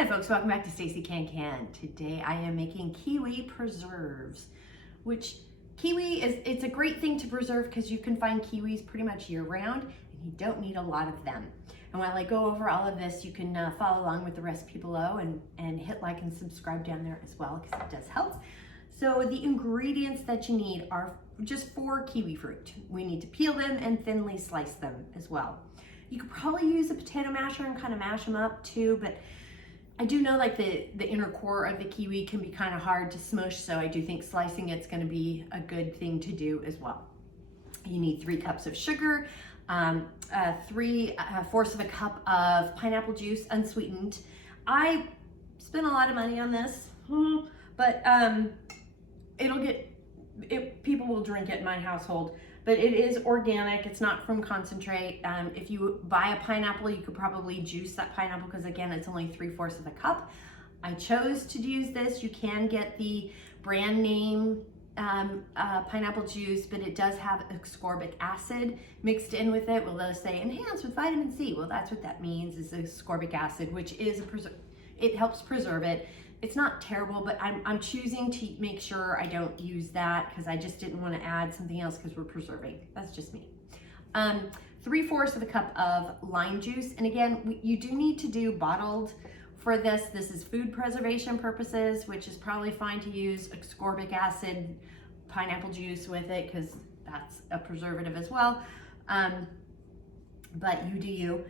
Hi folks, welcome back to Stacey Can. Today I am making Kiwi Preserves, which it's a great thing to preserve because you can find kiwis pretty much year round and you don't need a lot of them. And while I go over all of this, you can follow along with the recipe below and hit like and subscribe down there as well because it does help. So the ingredients that you need are just 4 kiwi fruit. We need to peel them and thinly slice them as well. You could probably use a potato masher and kind of mash them up too, but I do know like the inner core of the kiwi can be kind of hard to smush, so I do think slicing it's going to be a good thing to do as well. You need 3 cups of sugar, 3/4 of a cup of pineapple juice, unsweetened. I spent a lot of money on this, but people will drink it in my household. But it is organic, it's not from concentrate. If you buy a pineapple, you could probably juice that pineapple because again, it's only 3/4 of a cup. I chose to use this. You can get the brand name pineapple juice, but it does have ascorbic acid mixed in with it. Well, they'll say enhanced with vitamin C. Well, that's what that means is ascorbic acid, which is it helps preserve it. It's not terrible, but I'm choosing to make sure I don't use that because I just didn't want to add something else because we're preserving. That's just me. 3/4 of a cup of lime juice. And again, you do need to do bottled for this. This is food preservation purposes, which is probably fine to use ascorbic acid pineapple juice with it because that's a preservative as well. But you do you.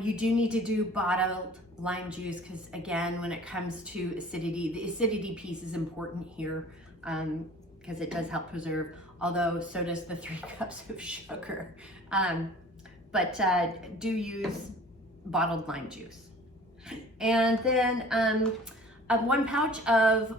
You do need to do bottled lime juice because again, when it comes to acidity, the acidity piece is important here because it does help preserve, although so does the 3 cups of sugar. Do use bottled lime juice. And then 1 pouch of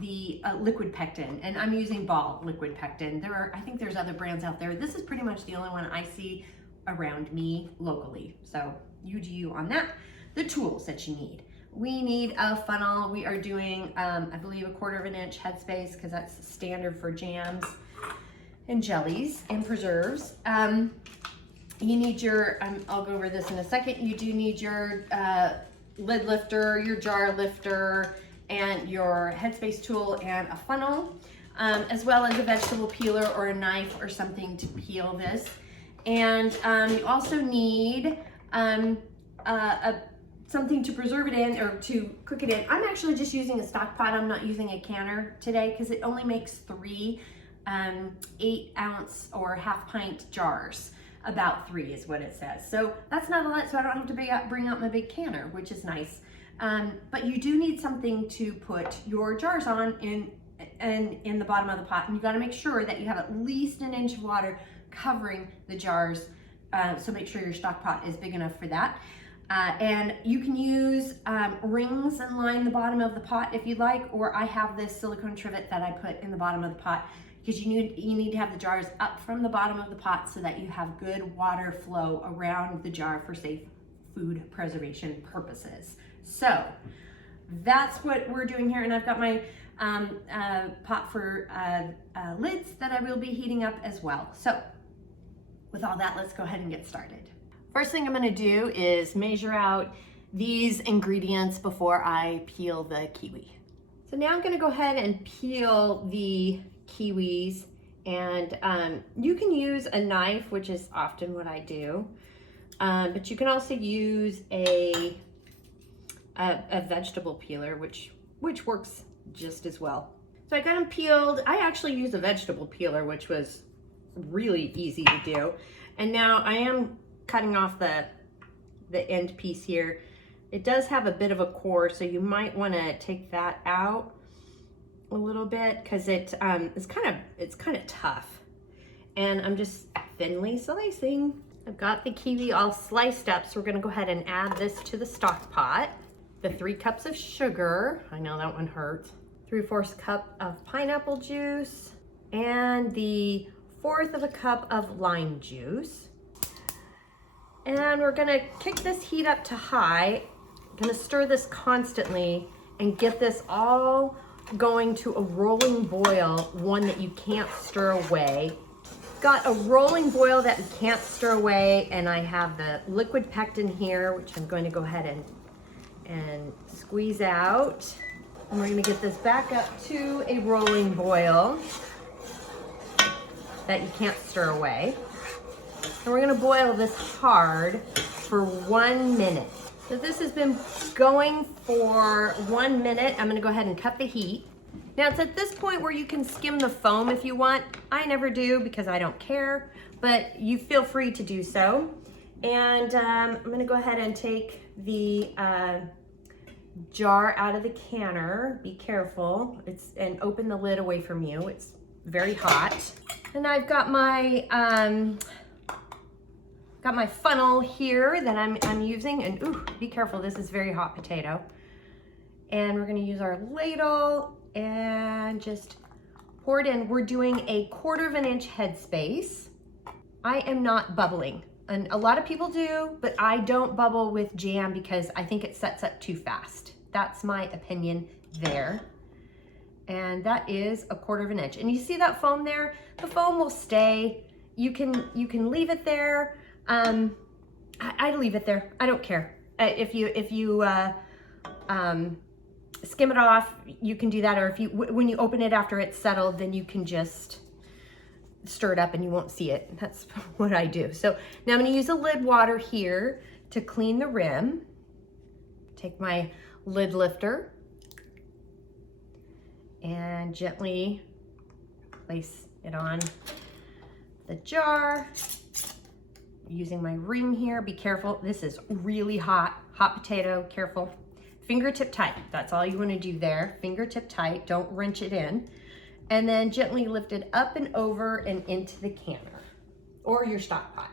the liquid pectin, and I'm using ball liquid pectin. I think there's other brands out there. This is pretty much the only one I see around me locally. So you do you on that. The tools that you need. We need a funnel. We are doing, I believe, 1/4 inch Headspace because that's standard for jams and jellies and preserves. You need your, I'll go over this in a second. You do need your lid lifter, your jar lifter, and your Headspace tool and a funnel, as well as a vegetable peeler or a knife or something to peel this. And you also need something to preserve it in or to cook it in. I'm actually just using a stock pot. I'm not using a canner today because it only makes 3 8-ounce or half pint jars. About 3 is what it says. So that's not a lot, so I don't have to bring out my big canner, which is nice. But you do need something to put your jars on in the bottom of the pot. And you gotta make sure that you have at least 1 inch of water covering the jars. So make sure your stock pot is big enough for that. And you can use rings and line the bottom of the pot if you'd like, or I have this silicone trivet that I put in the bottom of the pot because you need to have the jars up from the bottom of the pot so that you have good water flow around the jar for safe food preservation purposes. So that's what we're doing here, and I've got my pot for lids that I will be heating up as well. So with all that, let's go ahead and get started. First thing I'm gonna do is measure out these ingredients before I peel the kiwi. So now I'm gonna go ahead and peel the kiwis, and you can use a knife, which is often what I do, but you can also use a vegetable peeler, which works just as well. So I got them peeled. I actually used a vegetable peeler, which was really easy to do. And now I am cutting off the end piece here. It does have a bit of a core, so you might want to take that out a little bit because it's kind of tough. And I'm just thinly slicing. I've got the kiwi all sliced up, so we're going to go ahead and add this to the stock pot. The 3 cups of sugar. I know that one hurts. 3/4 cup of pineapple juice, and the 1/4 of a cup of lime juice. And we're gonna kick this heat up to high. Gonna stir this constantly and get this all going to a rolling boil, one that you can't stir away. Got a rolling boil that we can't stir away, and I have the liquid pectin here, which I'm going to go ahead and and squeeze out. And we're gonna get this back up to a rolling boil that you can't stir away. And we're gonna boil this hard for 1 minute. So this has been going for 1 minute. I'm gonna go ahead and cut the heat. Now it's at this point where you can skim the foam if you want. I never do because I don't care, but you feel free to do so. And I'm gonna go ahead and take the jar out of the canner. Be careful, and open the lid away from you. It's very hot. And I've got my funnel here that I'm using, and ooh, be careful, this is very hot potato. And we're gonna use our ladle and just pour it in. We're doing a 1/4 of an inch headspace. I am not bubbling, and a lot of people do, but I don't bubble with jam because I think it sets up too fast. That's my opinion there. And that is a 1/4 of an inch. And you see that foam there? The foam will stay. You can leave it there. I leave it there. I don't care. If you skim it off, you can do that. Or when you open it after it's settled, then you can just stir it up and you won't see it. That's what I do. So now I'm going to use a lid water here to clean the rim. Take my lid lifter and gently place it on the jar. Using my ring here, be careful. This is really hot potato, careful. Fingertip tight, that's all you wanna do there. Fingertip tight, don't wrench it in. And then gently lift it up and over and into the canner or your stock pot.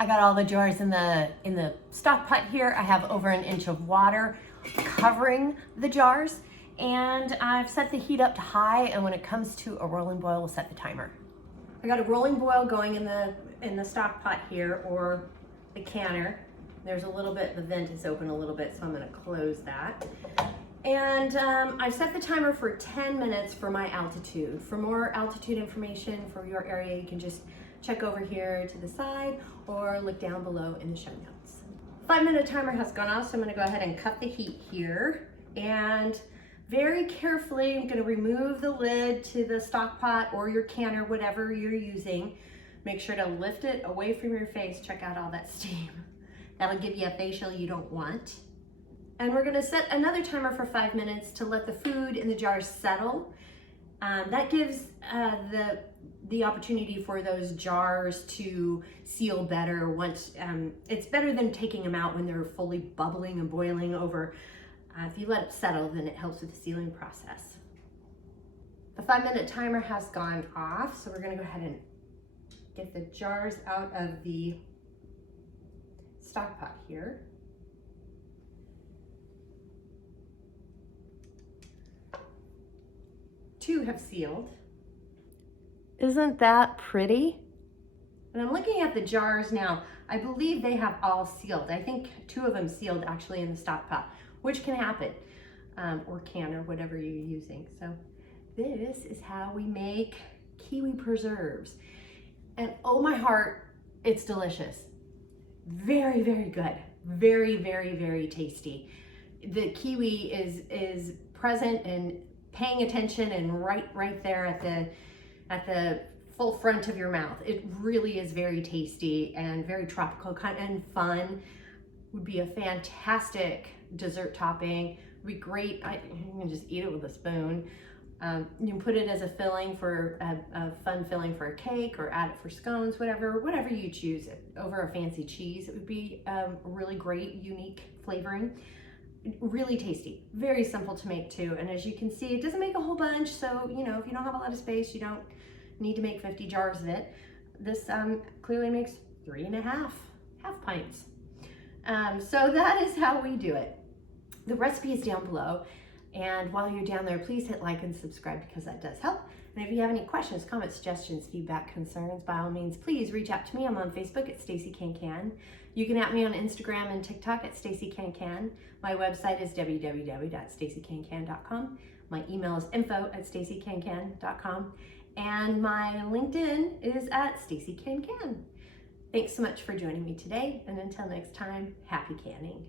I got all the jars in the stock pot here. I have over 1 inch of water covering the jars, and I've set the heat up to high, and when it comes to a rolling boil, we'll set the timer. I got a rolling boil going in the stock pot here, or the canner. There's a little bit, the vent is open a little bit, so I'm gonna close that. And I've set the timer for 10 minutes for my altitude. For more altitude information for your area, you can just check over here to the side or look down below in the show notes. 5-minute timer has gone off, so I'm gonna go ahead and cut the heat here. And very carefully, I'm gonna remove the lid to the stock pot or your canner, whatever you're using. Make sure to lift it away from your face. Check out all that steam. That'll give you a facial you don't want. And we're gonna set another timer for 5 minutes to let the food in the jars settle. That gives the opportunity for those jars to seal better once, it's better than taking them out when they're fully bubbling and boiling over. If you let it settle, then it helps with the sealing process. The 5-minute timer has gone off, so we're gonna go ahead and get the jars out of the stock pot here. Two have sealed. Isn't that pretty? And I'm looking at the jars now. I believe they have all sealed. I think 2 of them sealed actually in the stock pot, which can happen, or can, or whatever you're using. So this is how we make Kiwi Preserves. And oh my heart, it's delicious. Very, very good. Very, very, very tasty. The kiwi is present and paying attention and right there at the full front of your mouth. It really is very tasty and very tropical and fun. Would be a fantastic dessert topping. Would be great. You can just eat it with a spoon. You can put it as a filling for a fun filling for a cake, or add it for scones, whatever you choose. Over a fancy cheese, it would be a really great, unique flavoring. Really tasty, very simple to make too. And as you can see, it doesn't make a whole bunch. So, you know, if you don't have a lot of space, you don't need to make 50 jars of it. This clearly makes 3.5 half pints. So that is how we do it. The recipe is down below. And while you're down there, please hit like and subscribe because that does help. And if you have any questions, comments, suggestions, feedback, concerns, by all means, please reach out to me. I'm on Facebook at Stacey Can. You can at me on Instagram and TikTok at Stacey Can. My website is www.staceycancan.com. My email is info@staceycancan.com. And my LinkedIn is at Stacey Can. Thanks so much for joining me today. And until next time, happy canning.